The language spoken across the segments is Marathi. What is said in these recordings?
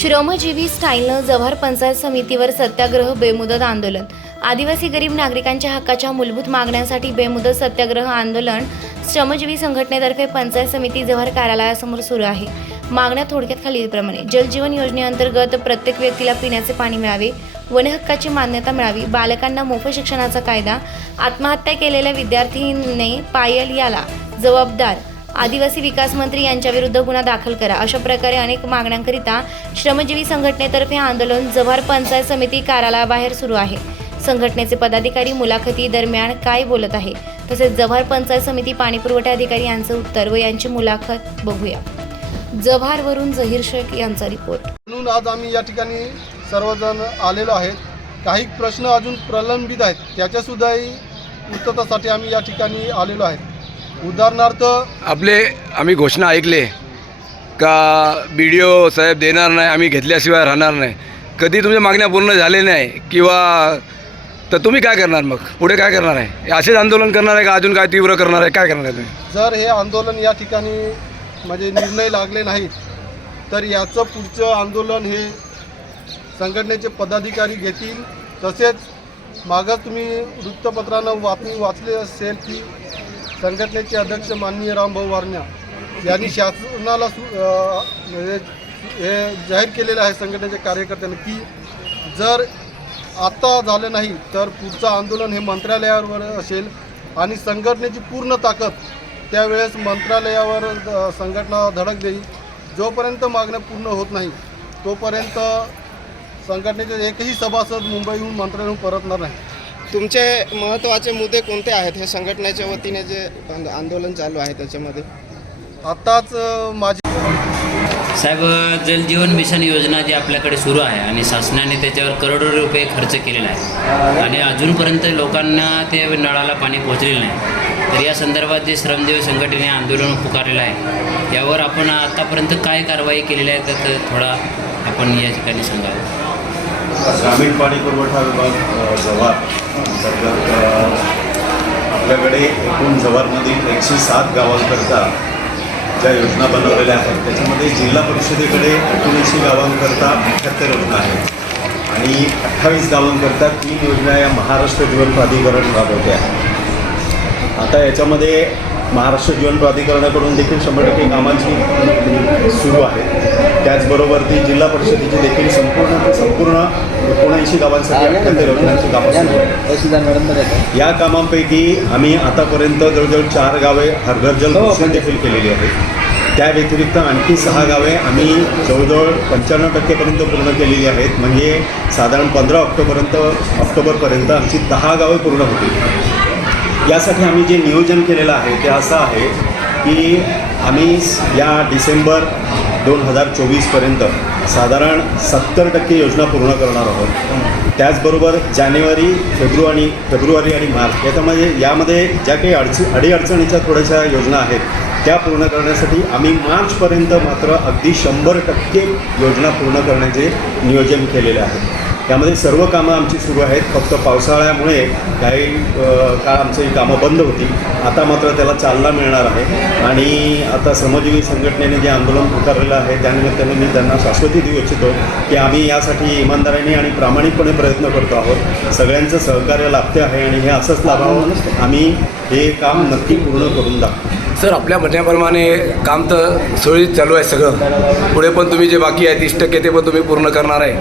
श्रमजीवी स्टाईलनं जव्हार पंचायत समितीवर सत्याग्रह बेमुदत आंदोलन. आदिवासी गरीब नागरिकांच्या हक्काच्या मूलभूत मागण्यांसाठी बेमुदत सत्याग्रह आंदोलन श्रमजीवी संघटनेतर्फे पंचायत समिती जव्हार कार्यालयासमोर सुरू आहे. मागण्या थोडक्यात खालीलप्रमाणे. जलजीवन योजनेअंतर्गत प्रत्येक व्यक्तीला पिण्याचे पाणी मिळावे वनहक्काची मान्यता मिळावी बालकांना मोफत शिक्षणाचा कायदा आत्महत्या केलेल्या विद्यार्थीने पायल याला जबाबदार आदिवासी विकास मंत्री यांच्याविरुद्ध गुन्हा दाखल करा. अशा प्रकारे अनेक मागण्यांकरिता श्रमजीवी संघटनेतर्फे आंदोलन जव्हार पंचायत समिती कार्यालयाबाहेर सुरू आहे. संघटनेचे पदाधिकारी मुलाखती दरम्यान काय बोलत आहे? तसेच जव्हार पंचायत समिती पाणीपुरवठा अधिकारी यांचं उत्तर व यांची मुलाखत बघूया. जव्हारवरून जहीर शेख यांचा रिपोर्ट. म्हणून आज आम्ही या ठिकाणी सर्वजण आलेलो आहेत. काही प्रश्न अजून प्रलंबित आहेत. त्याच्यासुद्धाही उत्तरासाठी आम्ही या ठिकाणी आलेलो आहेत उदाहरणार्थ आपले आम्ही घोषणा ऐकले का बी डी ओ साहेब देणार नाही आम्ही घेतल्याशिवाय राहणार नाही. कधी तुमच्या मागण्या पूर्ण झाले नाही किंवा तर तुम्ही काय करणार मग? पुढे काय करणार आहे? असेच आंदोलन करणार आहे का? अजून काय तीव्र करणार आहे? काय करणार आहे तुम्ही? जर हे आंदोलन या ठिकाणी म्हणजे निर्णय लागले नाहीत तर याचं पुढचं आंदोलन हे संघटनेचे पदाधिकारी घेतील. तसेच मागं तुम्ही वृत्तपत्रानं बातमी वाचली असेल की संघटनेचे अध्यक्ष माननीय रामभाऊ वारण्या यांनी शासनाला सु हे जाहीर केलेलं आहे संघटनेच्या कार्यकर्त्यांनी की जर आत्ता झालं नाही तर पुढचं आंदोलन हे मंत्रालयावर असेल आणि संघटनेची पूर्ण ताकद त्यावेळेस मंत्रालयावर संघटना धडक देईल. जोपर्यंत मागण्या पूर्ण होत नाही तोपर्यंत संघटनेचे एकही सभासद मुंबईहून मंत्रालयाहून परतणार नाही. तुमचे महत्त्वाचे मुद्दे कोणते आहेत? हे संघटनेच्या वतीने जे आंद- आंदोलन चालू आहे त्याच्यामध्ये. आत्ताच माझी साहेब जलजीवन मिशन योजना जी आपल्याकडे सुरू आहे आणि शासनाने त्याच्यावर करोडो रुपये खर्च केलेला आहे. आणि अजूनपर्यंत लोकांना ते नळाला पाणी पोहोचलेलं नाही. तर या संदर्भात जे श्रमजीवी संघटनेने आंदोलन पुकारलेलं आहे यावर आपण आतापर्यंत काय कारवाई केलेली आहे तर ते थोडा आपण या ठिकाणी सांगावं ग्रामीण पाणी पुरवठा विभाग जवार जव्हार. अंतर्गत आपल्याकडे एकूण जव्हारमधील एकशे सात गावांकरता ज्या योजना बनवलेल्या आहेत त्याच्यामध्ये जिल्हा परिषदेकडे एकोणऐंशी गावांकरता अठ्ठ्याहत्तर योजना आहेत आणि अठ्ठावीस गावांकरता तीन योजना या महाराष्ट्र जीवन प्राधिकरण राबवते आहे. आता याच्यामध्ये महाराष्ट्र जीवन प्राधिकरणाकडून देखील शंभर टक्के कामांची सुरू आहे. त्याचबरोबर ती जिल्हा परिषदेची देखील संपूर्ण संपूर्ण एकोणऐंशी गावांसाठी अठ्ठ्याहत्तर योजनांची कामं सुरू आहेत. या कामांपैकी आम्ही आतापर्यंत जवळजवळ चार गावे हरघर जल घोषणा देखील केलेली आहे. त्या व्यतिरिक्त आणखी सहा गावे आम्ही जवळजवळ पंच्याण्णव टक्केपर्यंत पूर्ण केलेली आहेत. म्हणजे साधारण पंधरा ऑक्टोबरपर्यंत ऑक्टोबरपर्यंत आमची दहा गावे पूर्ण होतील. यासाठी आम्ही जे नियोजन केलेलं आहे ते असं आहे की आम्ही या डिसेंबर दोन हजार चोवीसपर्यंत साधारण सत्तर टक्के योजना पूर्ण करणार आहोत. त्याचबरोबर जानेवारी फेब्रुवारी फेब्रुवारी आणि मार्च याच्यामध्ये यामध्ये ज्या काही अडचणी अडीअडचणीच्या थोड्याशा योजना आहेत त्या पूर्ण करण्यासाठी आम्ही मार्चपर्यंत मात्र अगदी शंभर टक्के योजना पूर्ण करण्याचे नियोजन केलेले आहे. त्यामध्ये सर्व कामं आमची सुरू आहेत. फक्त पावसाळ्यामुळे काही काळ आमची कामं बंद होती. आता मात्र त्याला चालना मिळणार आहे. आणि आता श्रमजीवी संघटनेने जे आंदोलन पुकारलेलं आहे त्यानिमित्ताने मी त्यांना शाश्वती देऊ इच्छितो की आम्ही यासाठी इमानदारीने आणि प्रामाणिकपणे प्रयत्न करतो आहोत. सगळ्यांचं सहकार्य लाभते आहे आणि हे असंच लाभावं आम्ही हे काम नक्की पूर्ण करून दाखवू. सर आपल्या म्हणण्याप्रमाणे काम तर सुरळीत चालू आहे सगळं. पुढे पण तुम्ही जे बाकी आहे तीस टक्के ते पण तुम्ही पूर्ण करणार आहे.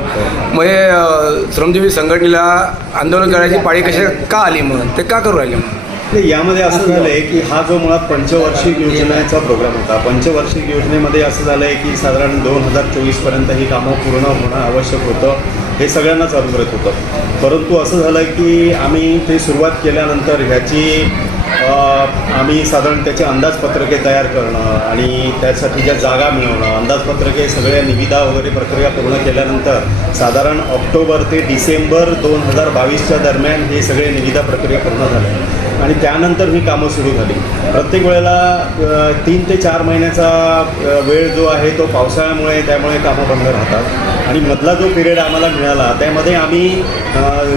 मग हे श्रमजीवी संघटनेला आंदोलन करायची पाळी कशा का आली मग? ते का करू राहिले मग? नाही, यामध्ये असं झालं आहे की हा जो मुळात पंचवार्षिक योजनेचा प्रोग्राम होता पंचवार्षिक योजनेमध्ये असं झालं आहे की साधारण दोन हजार चोवीसपर्यंत ही कामं पूर्ण होणं आवश्यक होतं हे सगळ्यांनाच अभिप्रेत होतं. परंतु असं झालं की आम्ही ते सुरुवात केल्यानंतर ह्याची आम्ही साधारण त्याचे अंदाजपत्रके तयार करणं आणि त्यासाठी ज्या जागा मिळवणं अंदाजपत्रके सगळ्या निविदा वगैरे प्रक्रिया पूर्ण केल्यानंतर साधारण ऑक्टोबर ते डिसेंबर दोन हजार बावीसच्या दरम्यान हे सगळे निविदा प्रक्रिया पूर्ण झाल्या. आणि त्यानंतर ही कामं सुरू झाली. प्रत्येक वेळेला तीन ते चार महिन्याचा वेळ जो आहे तो पावसाळ्यामुळे त्यामुळे कामं बंद राहतात. आणि मधला जो पिरियड आम्हाला मिळाला त्यामध्ये आम्ही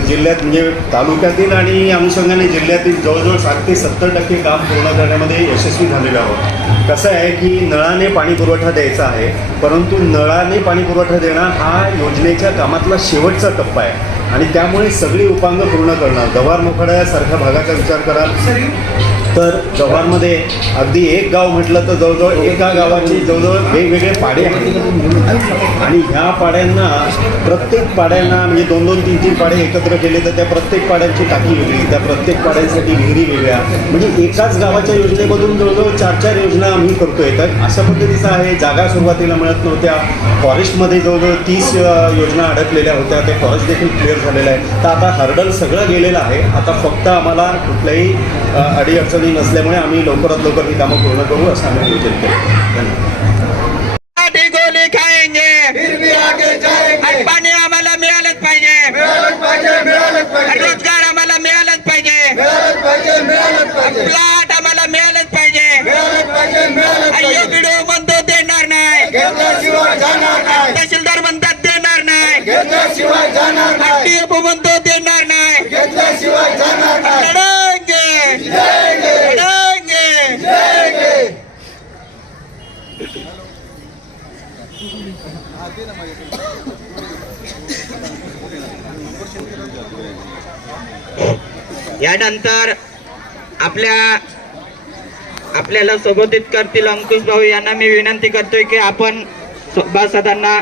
जिल्ह्यात म्हणजे तालुक्यातील आणि अनुषंगाने जिल्ह्यातील जवळजवळ साठ ते सत्तर टक्के काम पूर्ण करण्यामध्ये यशस्वी झालेलो आहोत. कसं आहे की नळाने पाणी पुरवठा द्यायचा आहे परंतु नळाने पाणी पुरवठा देणं हा योजनेच्या कामातला शेवटचा टप्पा आहे. आणि त्यामुळे सगळी उपांग पूर्ण करणार. गवार मोखाड्यासारख्या भागाचा विचार करा. तर जव्हारमध्ये अगदी एक गाव म्हटलं तर जवळजवळ एका गावाची जवळजवळ वेगवेगळे पाडे आहेत. आणि ह्या पाड्यांना प्रत्येक पाड्यांना म्हणजे दोन दोन तीन तीन पाडे एकत्र केले तर त्या प्रत्येक पाड्यांची टाकी वेगळी त्या प्रत्येक पाड्यांसाठी विहिरी वेगळ्या. म्हणजे एकाच गावाच्या योजनेमधून जवळजवळ चार चार योजना आम्ही करतोय. तर अशा पद्धतीचं आहे. जागा सुरुवातीला मिळत नव्हत्या. फॉरेस्टमध्ये जवळजवळ तीस योजना अडकलेल्या होत्या. ते फॉरेस्ट देखील क्लिअर झालेलं आहे. तर आता हर्डल सगळं गेलेलं आहे. आता फक्त आम्हाला कुठल्याही अ, अडीअडचणी नसल्यामुळे आम्ही लवकरात लवकर ही कामं पूर्ण करू असं आम्ही नियोजन केलं. धन्यवाद. आणि पाणी आम्हाला मिळालंच पाहिजे. रोजगार आम्हाला मिळालंच पाहिजे. प्लॉट आम्हाला मिळालंच पाहिजे. अय्यो व्हिडिओ म्हणतो देणार नाही. तहसीलदार म्हणतात देणार नाही आरटीएफ म्हणतो देणार नाही लढेंगे लढेंगे यानंतर आपल्या आपल्याला संबोधित करतील अंकुश भाऊ यांना मी विनंती करतोय की आपण सभासदांना